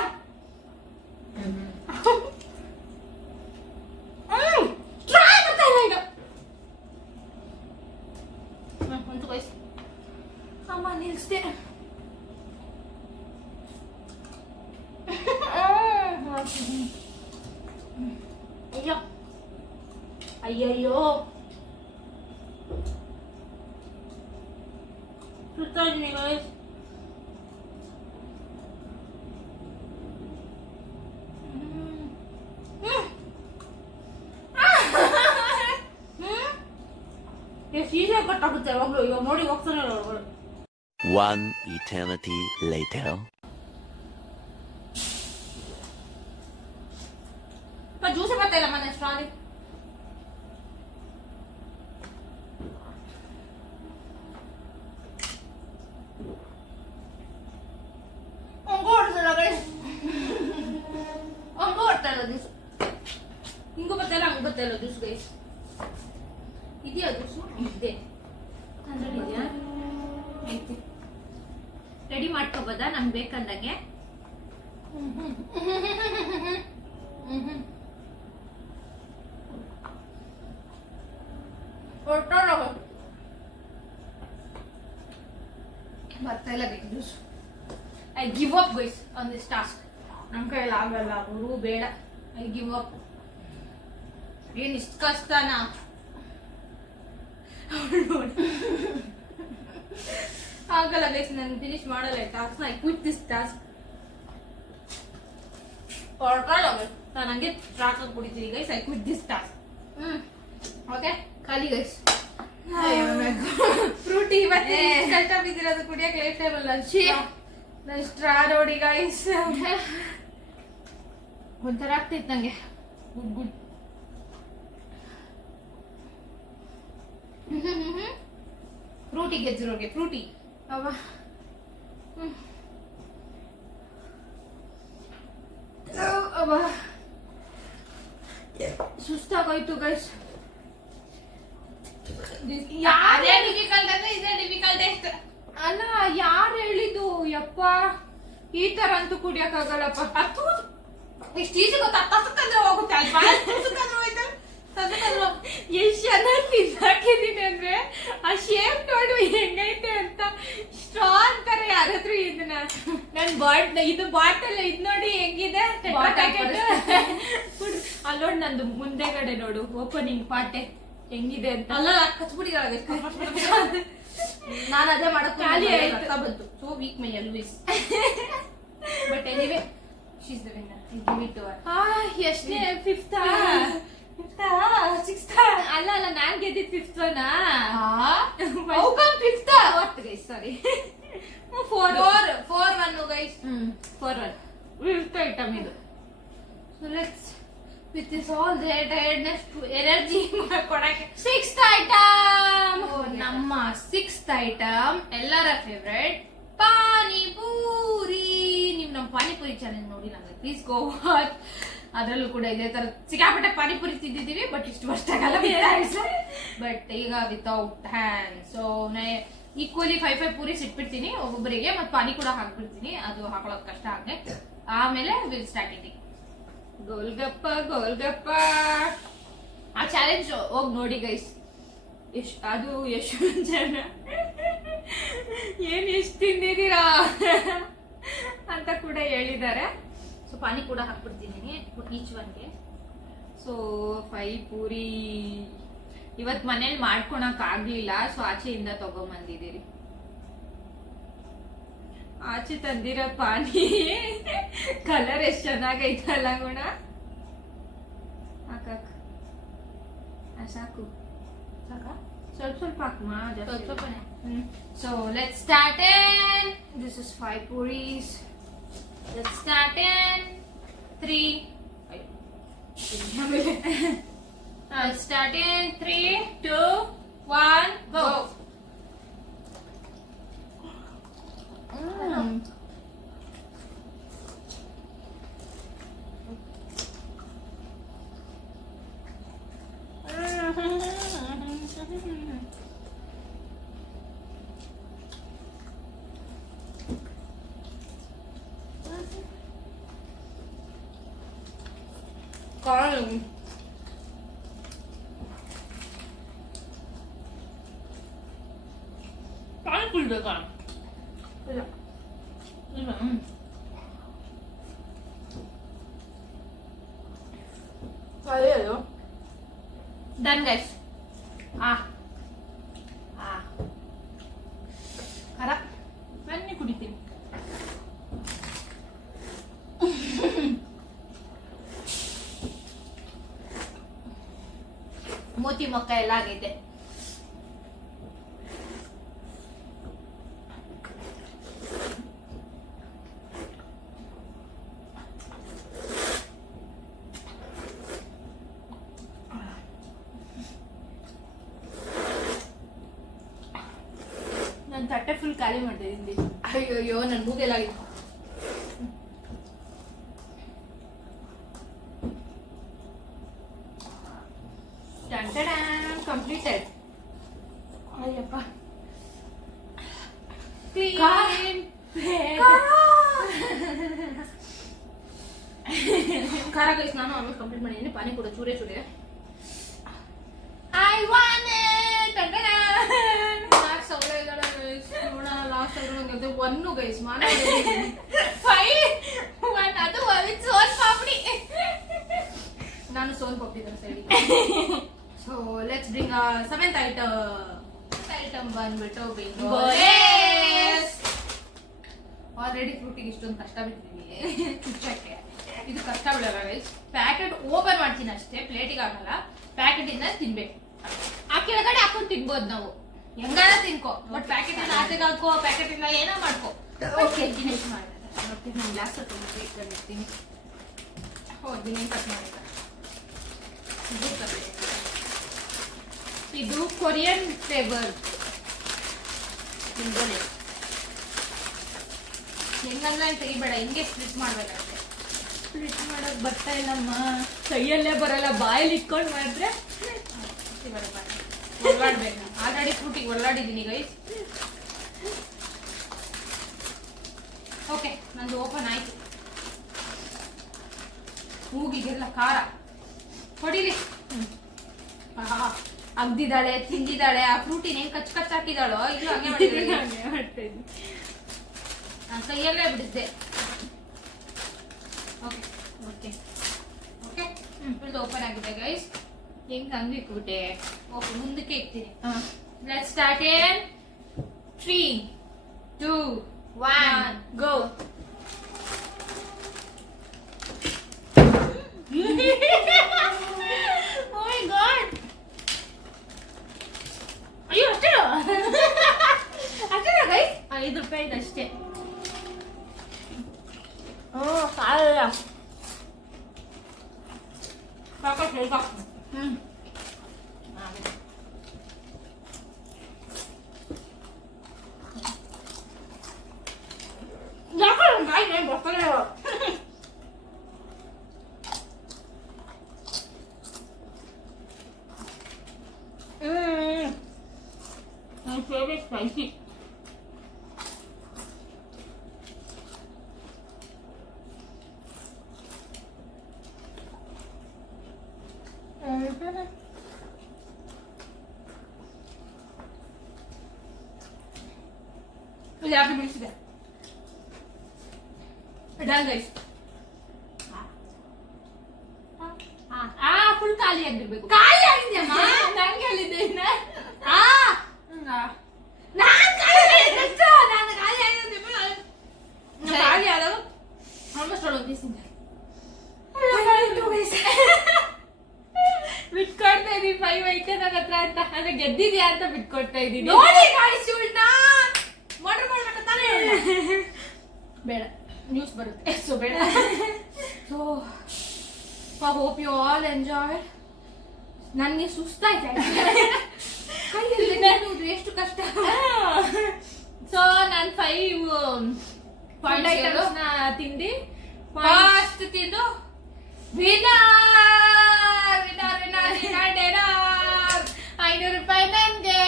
ಒಂದು ಗೈಸ್. ಅಮ್ಮ ನಿಲ್ಸ್ದೆ. ಅಯ್ಯಯ್ಯೋ ಸುತ್ತಾ ಇದೀನಿ ಗೈಸ್. ಸೀಸೆ ಕಟ್ಟಾಗುತ್ತೆ ಯಾವಾಗ್ಲೂ. ಇವಾಗ ನೋಡಿ ಹೋಗ್ತಾನೆ ಇಲ್ಲ ಒಳಗಡೆ. One eternity later. ಜ್ಯೂಸೇ ಬರ್ತಾ ಇಲ್ಲ ಮನೆ ಸ್ಟ್ರಾಲಿ. ಹಂಗೂ ಹೊಡ್ತಲ್ಲ ಗೈಸ್, ಹಂಗೂ ಹೊಡ್ತಾ ಇಲ್ಲ ಜ್ಯೂಸ್. ಹಿಂಗೂ ಬರ್ತಾ ಇಲ್ಲ, ಹಂಗೂ ಬರ್ತಾ ಇಲ್ಲ ಜ್ಯೂಸ್ ಗೈಸ್. ಇದೆಯಾ ಜ್ಯೂಸು? ಇದೆ. ಅದ್ರಲ್ಲಿ ಇದೆಯಾ? ಐತೆ. ರೆಡಿ ಮಾಡ್ಕೋಬೋದಾ ನಮ್ಗೆ ಬೇಕಂದಂಗೆ? ಬರ್ತಾ ಇಲ್ಲ juice. I give up guys on this task. ನಮ್ಮ ಕೈಯಲ್ಲಿ ಆಗಲ್ಲ, ಅವರು ಬೇಡ. I give up. ಏನ್ ಇಷ್ಟ ಕಷ್ಟನಾ? ಆಗಲ್ಲ ಗೈಸ್, ನಾನು ಫಿನಿಶ್ ಮಾಡಲ್ಲ task. I quit this task. ನಾನು ಹಂಗೆ ಟ್ರಾಕ್ ಆಗಿ ಕುಡಿತೀನಿ guys. I quit this task. Okay, ಖಾಲಿ ಗೈಸ್. ಫ್ರೂಟಿ ಇವತ್ತು ಕಷ್ಟ ಬಿದ್ದಿರೋದು ಕುಡಿಯಕ್ಕೆ ಲೇಟ್ ಟೈಮ್ ಅಲ್ಲ. ನನ್ನ ಸ್ಟ್ರಾ ನೋಡಿ ಗೈಸ್, ಒಂಥರ ಆಗ್ತೈತೆ ನಂಗೆ. Good good. ಫ್ರೂಟಿ ಗೆಜ್ಜಿರೋಗೆ ಫ್ರೂಟಿ ಅವ. ಅವ ಸುಸ್ತಾಗೋಯ್ತು ಗೈಸ್. ಯಾರೇ ಡಿಫಿಕಲ್ಟ್ ಅಂದ್ರೆ ಇದೇ ಡಿಫಿಕಲ್ಟೆಸ್ಟ್ ಅಲ್ಲ. ಯಾರು ಹೇಳಿದ್ದು ಯಪ್ಪ ಈ ತರ ಅಂತೂ ಕುಡಿಯಕ್ಕಾಗಲ್ಲಪ್ಪ. ಇಷ್ಟು ಈಸಿ ಗೊತ್ತಾ? ತಸಕಂದ್ರೆ ಹೋಗುತ್ತೆ ಅಲ್ವಾ? ಎಷ್ಟು ಚೆನ್ನಾಗಿ ಹಾಕಿದೀನಿ ಅಂದ್ರೆ ಆ ಶೇಪ್ ನೋಡು ಹೆಂಗೈತೆ ಅಂತ. ಸ್ಟ್ರಾ ಅಂತಾರೆ ಯಾರಾದ್ರೂ ಇದನ್ನ. ನನ್ ಇದು ಬಾಟಲ್ ಇದ್ ನೋಡಿ ಹೆಂಗಿದೆ. ಅಲ್ಲಿ ನೋಡಿ ನಂದು ಮುಂದೆಗಡೆ ನೋಡು ಓಪನಿಂಗ್ ಪಾಟೆ ಹೆಂಗಿದೆ ಅಂತ. ಅಲ್ಲ ಕಚ್ಬಿಟ್ಟಿದ್ದಾರೆ. ನಾನು ಅದೇ ಮಾಡಕ್ ಖಾಲಿ ಆಯ್ತು ಬಂತು. So weak my always. But anyway she is the winner. Give it to her. ಎಷ್ಟನೇ? Fifth sixth? ಅಲ್ಲ ನಾನ್ ಗೆದ್ದಿದ್ fifth one. Fifth fourth guys, sorry. Four one guys. 4-1 fifth item ಇದು. So let's with this all the tiredness to energy ಕೊಡಕ್ಕೆ. Sixth item, ನಮ್ಮ sixth item ಎಲ್ಲರ favourite panipuri. ನೀವು ನಮ್ಮ ಪಾನಿಪುರಿ ಚಾನೆಲ್ ನೋಡಿ ನಂಗೆ ಪ್ಲೀಸ್ ಗೋ ವಾಚ್. ಅದರಲ್ಲೂ ಕೂಡ ಇದೇ ತರ ಸಿಕ್ಕಾಪಟ್ಟೆ ಪಾನಿಪುರಿ ತಿಂದಿದ್ದೀವಿ. ಬಟ್ ಇಷ್ಟು ವರ್ಷ ಆಗಲ್ಲ ಬಟ್ ಈಗ ವಿತೌಟ್ ಹ್ಯಾಂಡ್. ಸೊ ಈಕ್ವಲಿ 5 ಪೂರೀಸ್ ಇಟ್ಬಿಡ್ತೀನಿ ಒಬ್ಬೊಬ್ಬರಿಗೆ, ಮತ್ತೆ ಪಾನಿ ಕೂಡ ಹಾಕ್ಬಿಡ್ತೀನಿ. ಅದು ಹಾಕೊಳ್ಳೋದು ಕಷ್ಟ ಆಗುತ್ತೆ. ಆಮೇಲೆ will start eating. Golgappa golgappa ಆ ಚಾಲೆಂಜ್ ಹೋಗಿ ನೋಡಿ ಗೈಸ್. ಅದು ಎಷ್ಟು ಜನ ಏನ್ ಎಷ್ಟು ತಿಂದಿದ್ದೀರಾ ಅಂತ ಕೂಡ ಹೇಳಿದ್ದಾರೆ. ಸೊ ಪಾನಿ ಕೂಡ ಹಾಕ್ಬಿಡ್ತೀನಿ ಈಚ್ ಒನ್ಗೆ. ಸೊ 5 ಪೂರಿ ಇವತ್ ಮನೇಲಿ ಮಾಡ್ಕೊಳಕ್ ಆಗ್ಲಿಲ್ಲ. ಸೊ ಆಚೆಯಿಂದ ತಗೊಂಬಂದಿದ್ದೀರಿ. ಆಚೆ ತಂದಿರೋ ಪಾನಿ ಕಲರ್ ಎಷ್ಟು ಚೆನ್ನಾಗೈತಲ್ಲ ಗುಣ. ಹಾಕಕ್ ಸಾಕು ಸಾಕಾ? ಸ್ವಲ್ಪ ಹಾಕಮ್ಮ, ಸ್ವಲ್ಪನೇ. So let's start in. This is 5 puris. Let's start in 3. Let's start in 3, 2, 1, go. Panipuri ಬೇಕಾ? ಇಲ್ಲ ಇಲ್ಲ. ಅದೇನು ಡನ್ ಗೈಸ್. ಖರ ಬನ್ನಿ ಕುಡಿತೀನಿ. ಮೋತಿ ಮೊಕ್ಕ ಎಲ್ಲ ಆಗೈತೆ. ತಟ್ಟೆ ಫುಲ್ ಖಾಲಿ ಮಾಡಿದೆ. ಅಯ್ಯೋ ನನ್ ಮೂಗೆಲ್ಲ ಆಗಿತ್ತು. ಕಂಪ್ಲೀಟೆಡ್. ಅಯ್ಯಪ್ಪ ಕ್ಲೀನ್ ಖಾರ ಗೈಸ್. ನಾನು ಆಲ್ಮೋಸ್ಟ್ ಕಂಪ್ಲೀಟ್ ಮಾಡಿದ್ದೀನಿ. ಪಾನಿ ಕೂಡ ಚೂರೇ ಚೂರೇ. I won it. ಲಾಸ್ಟ್ ಅವರೇ ಇದಾರೆ ಗೈಸ್. ನೋಡೋಣ ಲಾಸ್ಟ್ ಅವರು ನಂಗೆ ಒನ್ನು ಗೈಸ್ ಮಾನ 5 1 ಅದು ವಿತ್ ಸೋನ್ ಪಾಪಡಿ. ನಾನು ಸೋನ್ ಪಾಪಡಿ ತರ side. So let's bring 7th item ಬಂದ್ಬಿಟ್ಟು ಬಿಂಗೋ. ಆಲ್ರೆಡಿ ಫ್ರೂಟಿಗೆ ಇಷ್ಟೊಂದು ಕಷ್ಟ ಬಿಟ್ಟಿದ್ದೀವಿ ಚುಚ್ಚಕ್ಕೆ. ಇದು ಕಷ್ಟ ಬಿಡಲ್ಲ ಗೈಸ್. ಪ್ಯಾಕೆಟ್ ಓಪನ್ ಮಾಡ್ತೀನಿ ಅಷ್ಟೇ, ಪ್ಲೇಟಿಗೆ ಆಗಲ್ಲ. ಪ್ಯಾಕೆಟ್ ಇಂದ ತಿನ್ಬೇಕು. ಆ ಕೆಳಗಡೆ ಹಾಕೊಂಡು ತಿನ್ಬೋದು ನಾವು, ಹೆಂಗಾರ ತಿನ್ಕೋ. ಬಟ್ ಪ್ಯಾಕೆಟ್ ಇಂದ ಆಚೆಗೆ ಹಾಕೋ, ಪ್ಯಾಕೆಟ್ ಇಂದ ಏನೋ ಮಾಡ್ಕೋ. ಓಕೆ ಫಿನಿಶ್ ಮಾಡಿದ್ರೆ ನೋಡ್ತೀನಿ. ನಾನು ಗ್ಲಾಸ್ ತಂದಿರ್ತೀನಿ. ಹೌದು ನೀನು ಕಟ್ ಮಾಡಿದ. ಇದು ಕೊರಿಯನ್ ಫ್ಲೇವರ್ ತಿನ್ಬೋಲೆ. ಹೆಂಗಲ್ಲ ತೆಗಿಬೇಡ, ಹಿಂಗೆ ಸ್ಪ್ಲಿಟ್ ಮಾಡ್ಬೇಕಾಗುತ್ತೆ. ಸ್ಪ್ಲಿಟ್ ಮಾಡಕ್ ಬರ್ತಾ ಇಲ್ಲಮ್ಮ, ಕೈಯಲ್ಲೇ ಬರಲ್ಲ, ಬಾಯಲ್ಲಿ ಇಟ್ಕೊಂಡು ಮಾಡಿದ್ರೆ ಒಳ್ಳಾಡ್ಬೇಕು. ಆಲ್ರೆಡಿ ಫ್ರೂಟಿಗೆ ಒಳ್ಳಾಡಿದ್ದೀನಿ ಗೈಸ್. ಓಕೆ ನಂದು ಓಪನ್ ಆಯ್ತು. ಮೂಗಿಗೆಲ್ಲ ಖಾರ ಹೊಡಿಲಿ. ಅಗ್ದಿದ್ದಾಳೆ, ತಿಂದಿದ್ದಾಳೆ. ಆ ಫ್ರೂಟಿನ ಹೆಂಗ್ ಕಚ್ ಕಚ್ ಹಾಕಿದಾಳೋ ಇಲ್ಲ ಹಂಗೆ ಮಾಡಿದ್ದೀನಿ. ನಾನು ಕೈಯಲ್ಲೇ ಬಿಡಿದ್ದೆ. Okay okay okay full open ಆಗಿದೆ ಗೈಸ್. ಹೆಂಗ್ ಹಂಗೆ ಇಟ್ಬಿಟ್ಟೆ. ಓಕೆ ಮುಂದಕ್ಕೆ ಇಡ್ತೀನಿ. Let's start in 3 2 1 go. Oh my god. ಅಯ್ಯೋ ಅಷ್ಟೇ ಅಷ್ಟೇ ಗೈಸ್. 5 ರೂಪಾಯಿದು ಅಷ್ಟೇ. ಸಾಲ ಸಾಕಷ್ಟು ಬೇಗ. ಯಾಕಂದ್ರೆ ಬಾಯಿಗೆ ಬರ್ತಾನೆ ಇಲ್ಲ. My favorite spicy. ಇದು ಯಾಕೆ ಬಿಡಿಸಿದೆ ಡನ್ ಗೈಸ್. ಫುಲ್ ಖಾಲಿ ಆಗಿರ್ಬೇಕು. ಖಾಲಿ ಆಗಿದೆಯಮ್ಮ. ನಂಗೆ ಹೇಳಿದ್ದೆ ಇನ್ನ. ಖಾಲಿ ಆದಾಗ ಆಲ್ಮೋಸ್ಟ್ ಒಂದು ಪೀಸ್ ಬಿಟ್ಕೊಡ್ತಾ ಇದೀನಿ 5 ಐತೆ ನನ್ನ ಹತ್ರ ಅಂತ. ಅಂದ್ರೆ ಗೆದ್ದಿದ್ಯಾ ಅಂತ ಬಿಟ್ಕೊಡ್ತಾ ಇದೀನಿ. ನೋಡಿ ಗಾಯ್ಸ್, ಇವಳನ್ನ ಮರ್ಡರ್ ಮಾಡ್ಬೇಕಂತಾನೆ. ಬೇಡ ನ್ಯೂಸ್ ಬರುತ್ತೆ, ಸೊ ಬೇಡ. So I hope you all enjoy. ನನಗೆ ಸುಸ್ತಾಯ್ತು ಕೈಯಲ್ಲಿ ತಿನ್ನೋದು ಎಷ್ಟು ಕಷ್ಟ. ಸೊ ನಾನು 5 ಐಟಮ್ಸ್ ನ ತಿಂದಿ ಫಾಸ್ಟ್ ತಿಂದು ವಿನರ್ ವಿನರ್ ವಿನರ್ ವಿನರ್ 500 ರೂಪಾಯಿ ನಂಗೆ.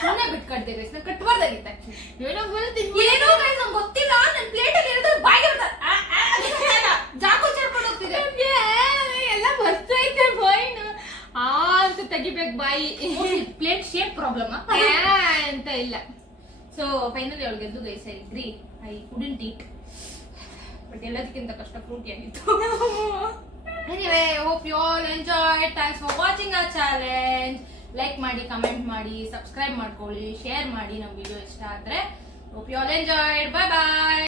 ಸುಮ್ಮನೆ ಬಿಟ್ಕೊಡ್ದೆ ಗೈಸ್. ನಾನು ಕಟ್ಬಾರ್ದಾಗಿತ್ತು ಆಕ್ಚುಲಿ. ಏನೋ ಫುಲ್ ಏನೋ ಗೈಸ್ ನಂಗೆ ಗೊತ್ತಿಲ್ಲ. ನನ್ನ ಪ್ಲೇಟಲ್ಲಿ ಇರೋದು ಬಾಯಿಗೆ ಜಾಕು ಚರ್ಕೊಂಡು ಹೋಗ್ತಿದೆ. ಎಲ್ಲ ಬರ್ತೈತೆ ಫೈನ್ ಅಂತ ತೆಗಿಬೇಕು ಬಾಯಿ. ಪ್ಲೇಟ್ ಶೇಪ್ ಪ್ರಾಬ್ಲಮ್ ಅಂತ ಇಲ್ಲ. ಸೊ ಫೈನಲಿ ಅವಳು ಗೆದ್ದು guys. I agree, I couldn't eat. But ಎಲ್ಲದಕ್ಕಿಂತ ಕಷ್ಟ ಫ್ರೂಟಿ ಆಗಿತ್ತು. Anyway, hope you all enjoy. Thanks for watching our challenge. Like ಮಾಡಿ, ಕಮೆಂಟ್ ಮಾಡಿ, ಸಬ್ಸ್ಕ್ರೈಬ್ ಮಾಡ್ಕೊಳ್ಳಿ, ಶೇರ್ ಮಾಡಿ ನಮ್ಮ ವಿಡಿಯೋ ಇಷ್ಟ ಆದ್ರೆ. Hope you all enjoyed. Bye bye.